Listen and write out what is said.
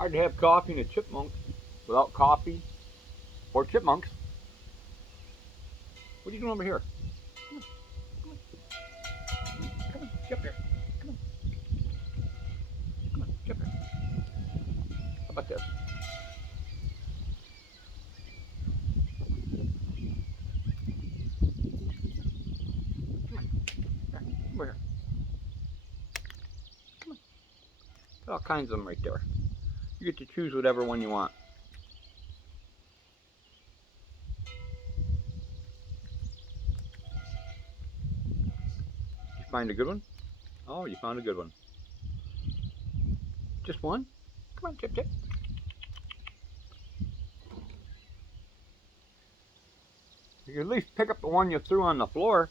Hard to have coffee and a chipmunk without coffee or chipmunks. What are you doing over here? Come on, Chip here. Come on. Come on, Chip here. How about this? Come on. There, over here. Come on. Got all kinds of them right there. You get to choose whatever one you want. Did you find a good one? Oh, you found a good one. Just one? Come on, Chip, Chip. You can at least pick up the one you threw on the floor.